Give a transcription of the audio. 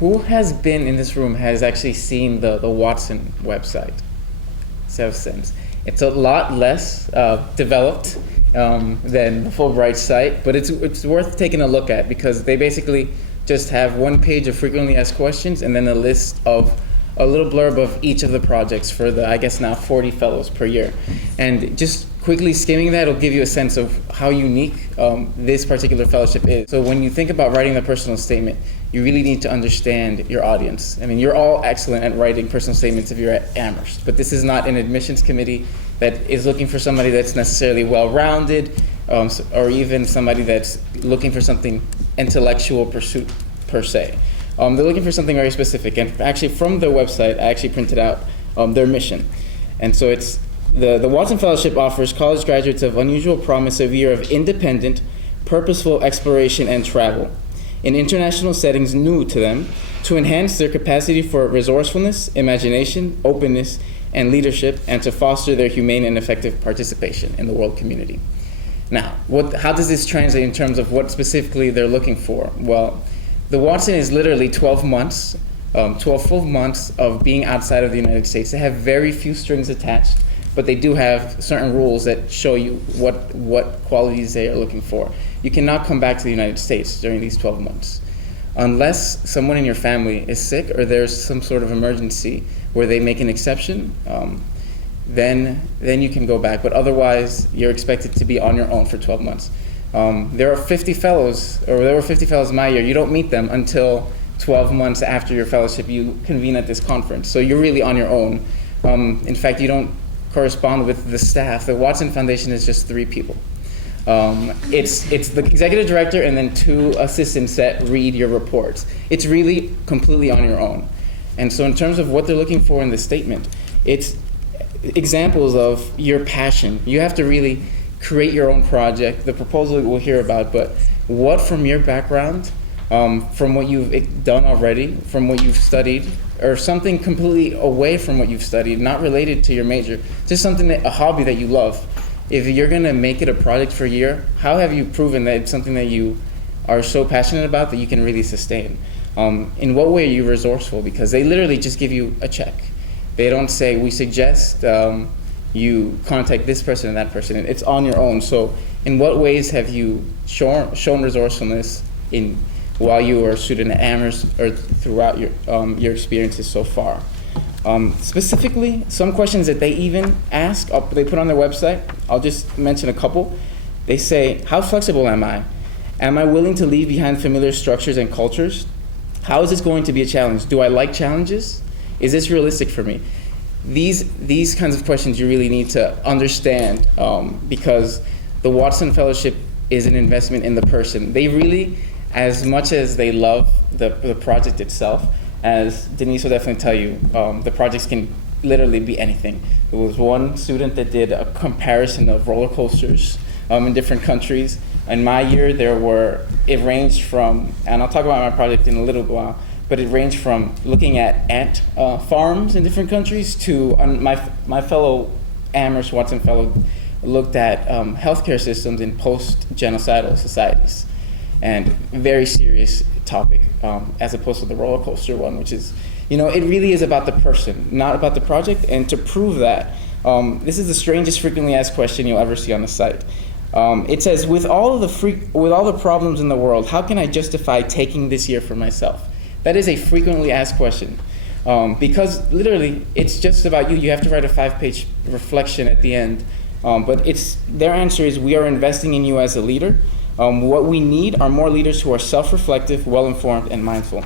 Who has been in this room has actually seen the Watson website? Set of Sims. It's a lot less developed than the Fulbright site, but it's worth taking a look at because they basically just have one page of frequently asked questions and then a list of a little blurb of each of the projects for the, I guess now 40 fellows per year. And just quickly skimming that will give you a sense of how unique this particular fellowship is. So when you think about writing the personal statement, you really need to understand your audience. I mean, you're all excellent at writing personal statements if you're at Amherst, but this is not an admissions committee that is looking for somebody that's necessarily well-rounded or even somebody that's looking for something intellectual pursuit per se. They're looking for something very specific, and actually from their website, I actually printed out their mission. And so it's the Watson Fellowship offers college graduates of unusual promise a year of independent, purposeful exploration and travel in international settings new to them to enhance their capacity for resourcefulness, imagination, openness, and leadership, and to foster their humane and effective participation in the world community. Now, how does this translate in terms of what specifically they're looking for? Well, the Watson is literally 12 months, 12 full months of being outside of the United States. They have very few strings attached, but they do have certain rules that show you what qualities they are looking for. You cannot come back to the United States during these 12 months. Unless someone in your family is sick or there's some sort of emergency where they make an exception, then you can go back. But otherwise, you're expected to be on your own for 12 months. There were 50 fellows my year. You don't meet them until 12 months after your fellowship. You convene at this conference. So you're really on your own. In fact, you don't correspond with the staff. The Watson Foundation is just 3 people. It's the executive director and then 2 assistants that read your reports. It's really completely on your own. And so in terms of what they're looking for in the statement, it's examples of your passion. You have to really create your own project. The proposal we'll hear about, but what from your background, from what you've done already, from what you've studied, or something completely away from what you've studied, not related to your major, just something a hobby that you love. If you're gonna make it a project for a year, how have you proven that it's something that you are so passionate about that you can really sustain? In what way are you resourceful? Because they literally just give you a check. They don't say, we suggest you contact this person and that person. It's on your own. So in what ways have you shown resourcefulness while you were a student at Amherst or throughout your experiences so far? Specifically, some questions that they even ask, they put on their website, I'll just mention a couple. They say, how flexible am I? Am I willing to leave behind familiar structures and cultures? How is this going to be a challenge? Do I like challenges? Is this realistic for me? These kinds of questions you really need to understand because the Watson Fellowship is an investment in the person. They really, as much as they love the project itself, as Denise will definitely tell you, the projects can literally be anything. There was one student that did a comparison of roller coasters in different countries. In my year, it ranged from, and I'll talk about my project in a little while, but it ranged from looking at ant farms in different countries to my fellow Amherst Watson fellow looked at healthcare systems in post-genocidal societies. And very serious topic as opposed to the roller coaster one, which is, it really is about the person, not about the project. And to prove that, this is the strangest frequently asked question you'll ever see on the site. It says, with all the problems in the world, how can I justify taking this year for myself? That is a frequently asked question because literally it's just about you. You have to write a 5-page reflection at the end, but their answer is we are investing in you as a leader. What we need are more leaders who are self-reflective, well-informed, and mindful.